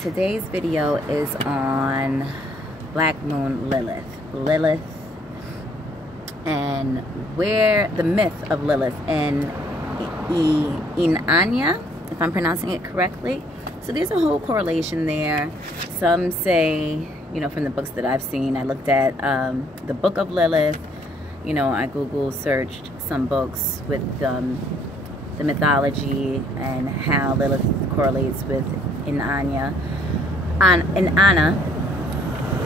Today's video is on Black Moon Lilith, and where the myth of Lilith in Anya, if I'm pronouncing it correctly. So there's a whole correlation there. Some say, you know, from the books that I've seen, I looked at the book of Lilith. You know, I Google searched some books with the mythology and how Lilith correlates with Anna.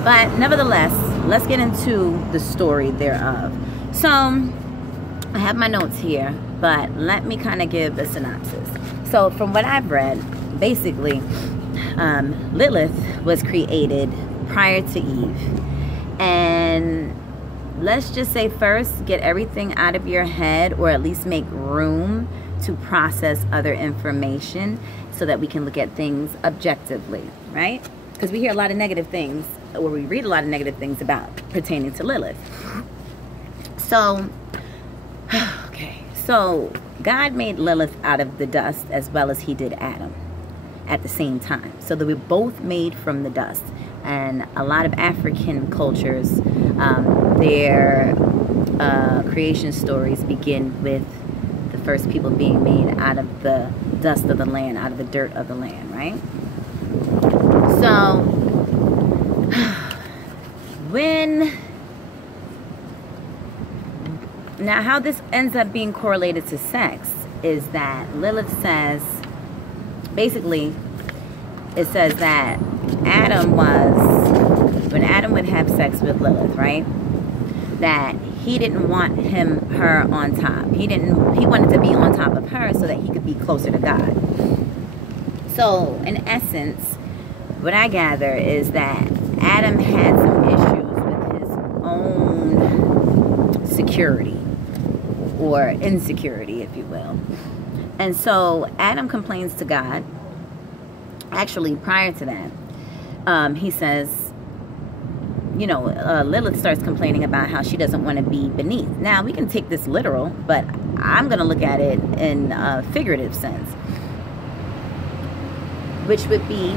But nevertheless, let's get into the story thereof. So I have my notes here, but let me kind of give a synopsis. So from what I've read, basically Lilith was created prior to Eve, and let's just say first, get everything out of your head, or at least make room to process other information so that we can look at things objectively, right? Because we hear a lot of negative things, or we read a lot of negative things about pertaining to Lilith. So, okay, so God made Lilith out of the dust as well as he did Adam at the same time. So they were both made from the dust. And a lot of African cultures, their creation stories begin with the first people being made out of the dust of the land, out of the dirt of the land, right? So now how this ends up being correlated to sex is that Lilith says, basically it says that when Adam would have sex with Lilith, right, that he didn't want her on top. He wanted to be on top of her so that he could be closer to God. So in essence, what I gather is that Adam had some issues with his own security, or insecurity, if you will. And so Adam complains to God. Actually, prior to that, he says, you know, Lilith starts complaining about how she doesn't want to be beneath. Now, we can take this literal, but I'm going to look at it in a figurative sense, which would be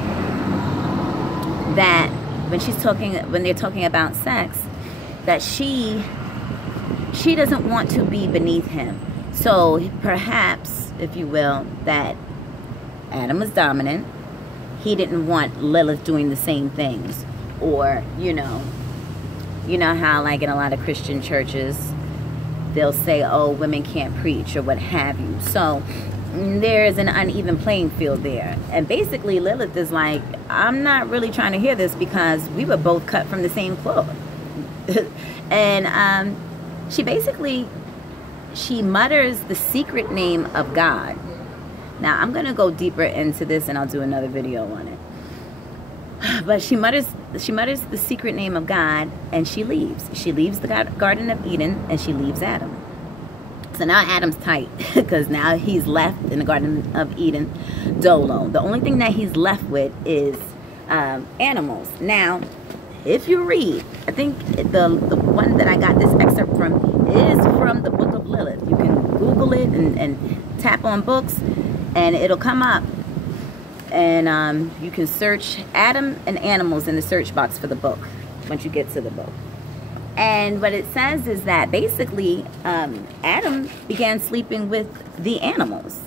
that when they're talking about sex, that she doesn't want to be beneath him. So perhaps, if you will, that Adam was dominant. He didn't want Lilith doing the same things. Or, you know how like in a lot of Christian churches, they'll say, oh, women can't preach or what have you. So there's an uneven playing field there. And basically Lilith is like, I'm not really trying to hear this because we were both cut from the same cloth. And she mutters the secret name of God. Now I'm going to go deeper into this and I'll do another video on it. But she mutters the secret name of God, and she leaves. She leaves the Garden of Eden, and she leaves Adam. So now Adam's tight, because now he's left in the Garden of Eden dolo. The only thing that he's left with is animals. Now, if you read, I think the one that I got this excerpt from is from the book of Lilith. You can Google it and tap on books, and it'll come up. And you can search Adam and animals in the search box for the book once you get to the book. And what it says is that basically Adam began sleeping with the animals.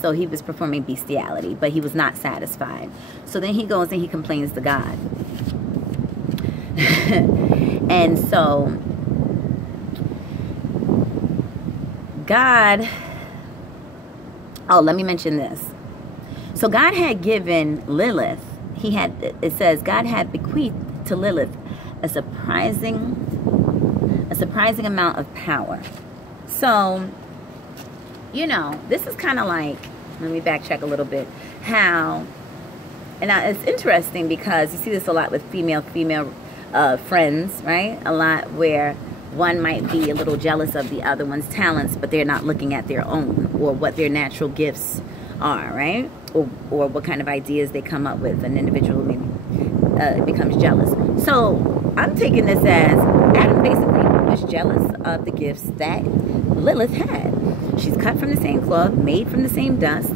So he was performing bestiality, but he was not satisfied. So then he goes and he complains to God. And so God, oh, let me mention this. So God had given Lilith, it says God had bequeathed to Lilith a surprising amount of power. So, you know, this is kind of like, let me backtrack a little bit, how And now it's interesting because you see this a lot with female friends, right? A lot where one might be a little jealous of the other one's talents, but they're not looking at their own or what their natural gifts are, right? Or what kind of ideas they come up with. An individual maybe becomes jealous. So I'm taking this as Adam basically was jealous of the gifts that Lilith had. She's cut from the same cloth, made from the same dust.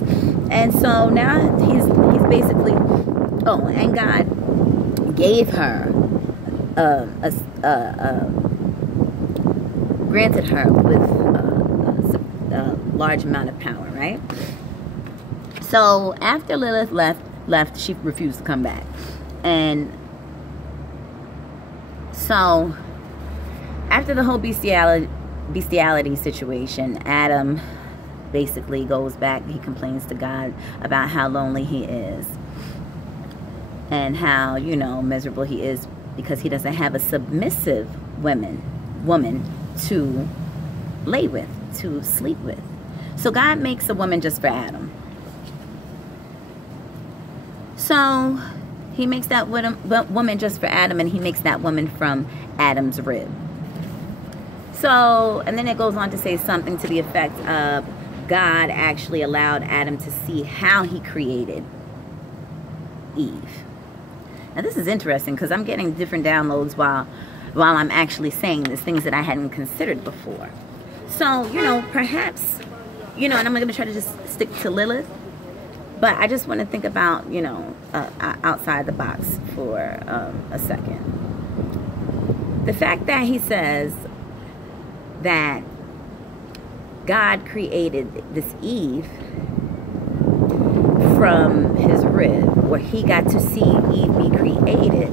And so now he's basically, oh, and God gave her, granted her with a large amount of power, right? So after Lilith left, she refused to come back. And so after the whole bestiality situation, Adam basically goes back. He complains to God about how lonely he is and how, you know, miserable he is because he doesn't have a submissive woman to lay with, to sleep with. So God makes a woman just for Adam. So he makes that woman just for Adam, and he makes that woman from Adam's rib. So, and then it goes on to say something to the effect of God actually allowed Adam to see how he created Eve. Now this is interesting because I'm getting different downloads while I'm actually saying this, things that I hadn't considered before. So, you know, perhaps, you know, and I'm going to try to just stick to Lilith, but I just want to think about, you know, outside the box for a second. The fact that he says that God created this Eve from his rib, where he got to see Eve be created,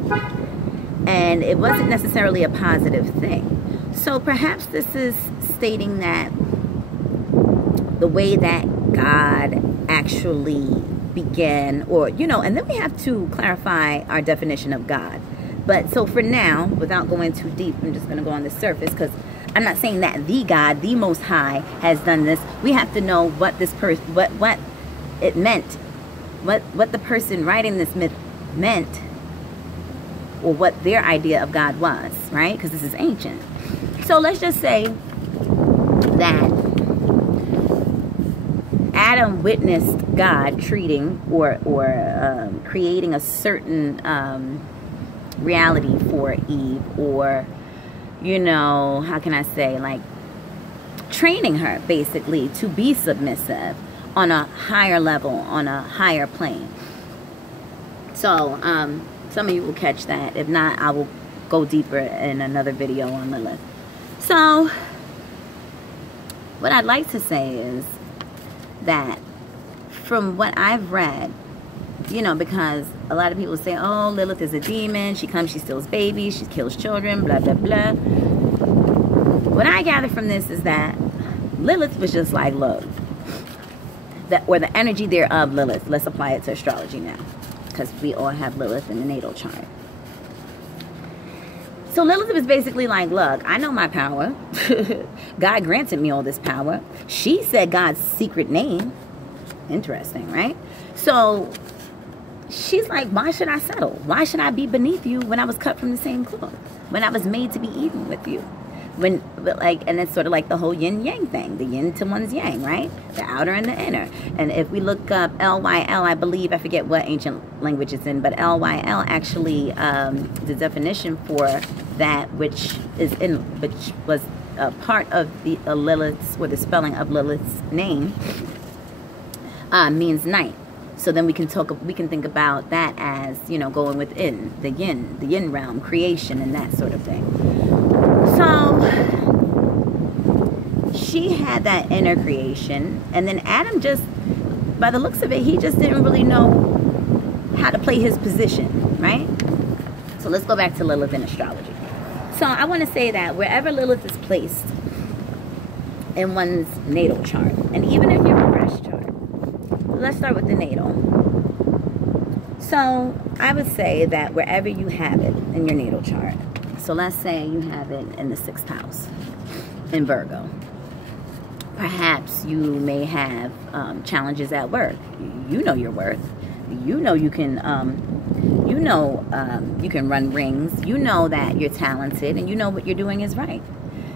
and it wasn't necessarily a positive thing. So perhaps this is stating that the way that God actually began, or, you know, and then we have to clarify our definition of God. But so for now, without going too deep, I'm just going to go on the surface, because I'm not saying that the God, the Most High, has done this. We have to know what this person, what it meant, what the person writing this myth meant, or what their idea of God was, right? Because this is ancient. So let's just say that Adam witnessed God treating or creating a certain reality for Eve, or, you know, how can I say, like training her basically to be submissive on a higher level, on a higher plane. So some of you will catch that. If not, I will go deeper in another video on Lilith. So what I'd like to say is that from what I've read, you know, because a lot of people say, oh, Lilith is a demon, she comes, she steals babies, she kills children, blah, blah, blah. What I gather from this is that Lilith was just like, look, or the energy thereof Lilith, let's apply it to astrology now, because we all have Lilith in the natal chart. So Lilith was basically like, look, I know my power. God granted me all this power. She said God's secret name. Interesting, right? So she's like, why should I settle? Why should I be beneath you when I was cut from the same cloth? When I was made to be even with you? And it's sort of like the whole yin yang thing, the yin to one's yang, right? The outer and the inner. And if we look up LYL, I believe, I forget what ancient language it's in, but LYL actually, the definition for that which was a part of the Lilith's, or the spelling of Lilith's name, means night. So then we can think about that as, you know, going within the yin realm, creation, and that sort of thing. So she had that inner creation, and then Adam just, by the looks of it, he just didn't really know how to play his position, right? So let's go back to Lilith in astrology. So I want to say that wherever Lilith is placed in one's natal chart, and even in your reverse chart, let's start with the natal. So I would say that wherever you have it in your natal chart, so let's say you have it in the 6th house in Virgo. Perhaps you may have challenges at work. You know your worth. you know you can you can run rings. You know that you're talented, and you know what you're doing is right.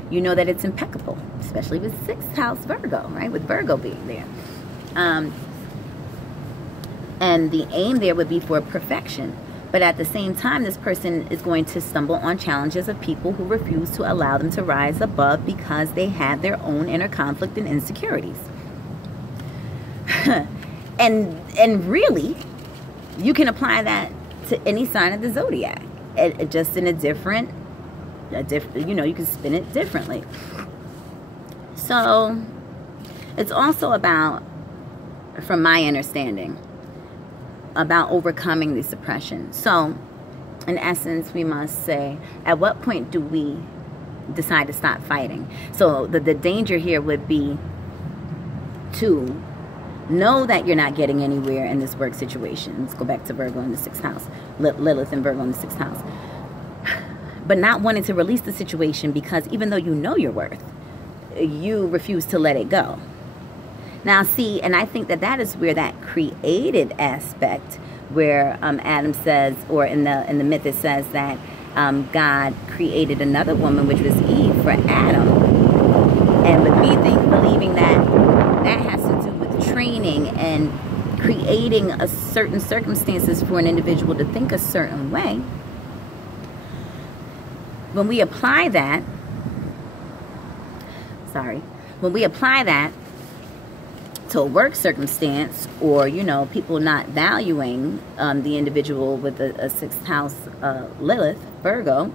You know that it's impeccable, especially with 6th house Virgo, right? With Virgo being there. And the aim there would be for perfection. But at the same time, this person is going to stumble on challenges of people who refuse to allow them to rise above because they have their own inner conflict and insecurities. and really, you can apply that to any sign of the zodiac, just in a different, you know, you can spin it differently. So it's also about, from my understanding, about overcoming the suppression. So in essence, we must say, at what point do we decide to stop fighting? So the danger here would be to know that you're not getting anywhere in this work situation. Let's go back to Virgo in the 6th house, Lilith and Virgo in the 6th house. But not wanting to release the situation because even though you know your worth, you refuse to let it go. Now see, and I think that that is where that created aspect, where Adam says, or in the myth it says that God created another woman, which was Eve, for Adam. And with me believing that that has to do with training and creating a certain circumstances for an individual to think a certain way, when we apply that, when we apply that to a work circumstance, or, you know, people not valuing the individual with a 6th house Lilith, Virgo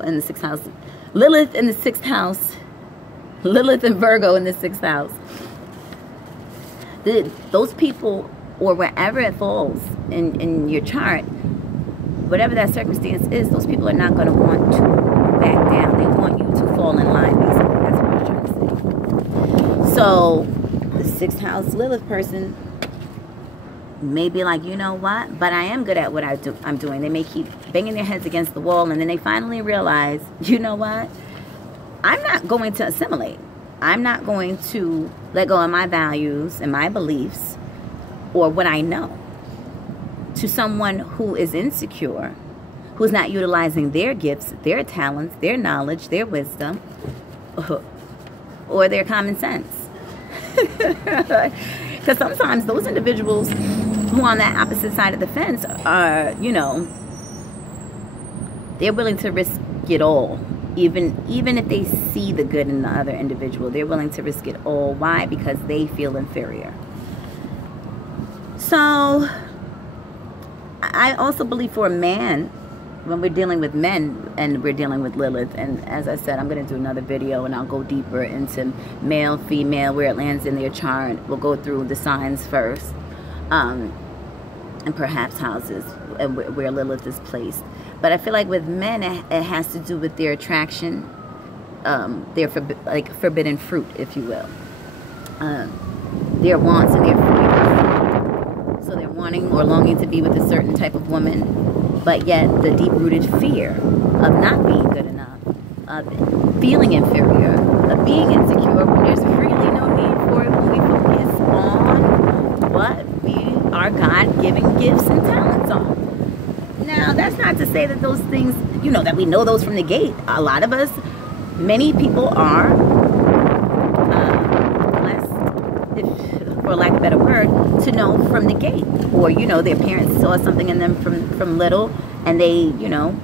in the 6th house, Lilith in the 6th house, Lilith and Virgo in the 6th house, those people, or wherever it falls in your chart, whatever that circumstance is, those people are not going to want to back down. They want you to fall in line, basically. That's what I'm trying to say. So the 6th house Lilith person may be like, you know what, but I am good at what I'm doing. They may keep banging their heads against the wall, and then they finally realize, you know what, I'm not going to assimilate. I'm not going to let go of my values and my beliefs or what I know to someone who is insecure, who's not utilizing their gifts, their talents, their knowledge, their wisdom, or their common sense. Because sometimes those individuals who are on that opposite side of the fence are, you know, they're willing to risk it all. Even if they see the good in the other individual, they're willing to risk it all. Why? Because they feel inferior. So I also believe for a man, when we're dealing with men and we're dealing with Lilith, and as I said, I'm going to do another video and I'll go deeper into male, female, where it lands in their chart. We'll go through the signs first, and perhaps houses and where Lilith is placed. But I feel like with men, it has to do with their attraction, their forbidden fruit, if you will. Their wants and their fears. So they're wanting or longing to be with a certain type of woman, but yet the deep-rooted fear of not being good enough, of feeling inferior, of being insecure, when there's really no need for it, when we focus on what our God-given gifts and talents are. Now, that's not to say that those things, you know, that we know those from the gate. A lot of us, many people are blessed, for lack of a better word, to know from the gate. Or, you know, their parents saw something in them from little, and they, you know,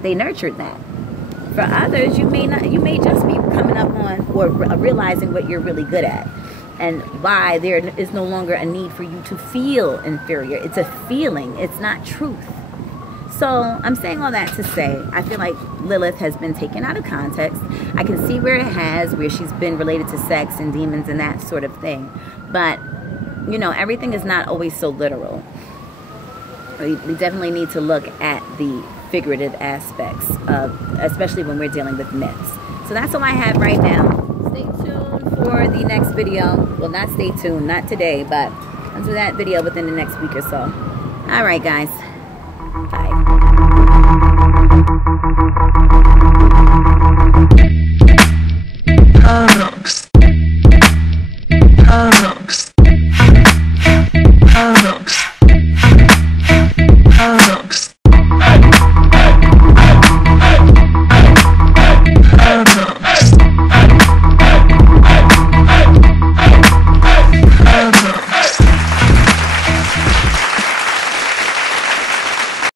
they nurtured that. For others, you may just be coming up on or realizing what you're really good at, and why there is no longer a need for you to feel inferior. It's a feeling. It's not truth. So I'm saying all that to say, I feel like Lilith has been taken out of context. I can see where it has, where she's been related to sex and demons and that sort of thing. But, you know, everything is not always so literal. We definitely need to look at the figurative aspects of, especially when we're dealing with myths. So that's all I have right now. Stay tuned for the next video. Well, not stay tuned, not today, but I'll do that video within the next week or so. All right, guys. Bye.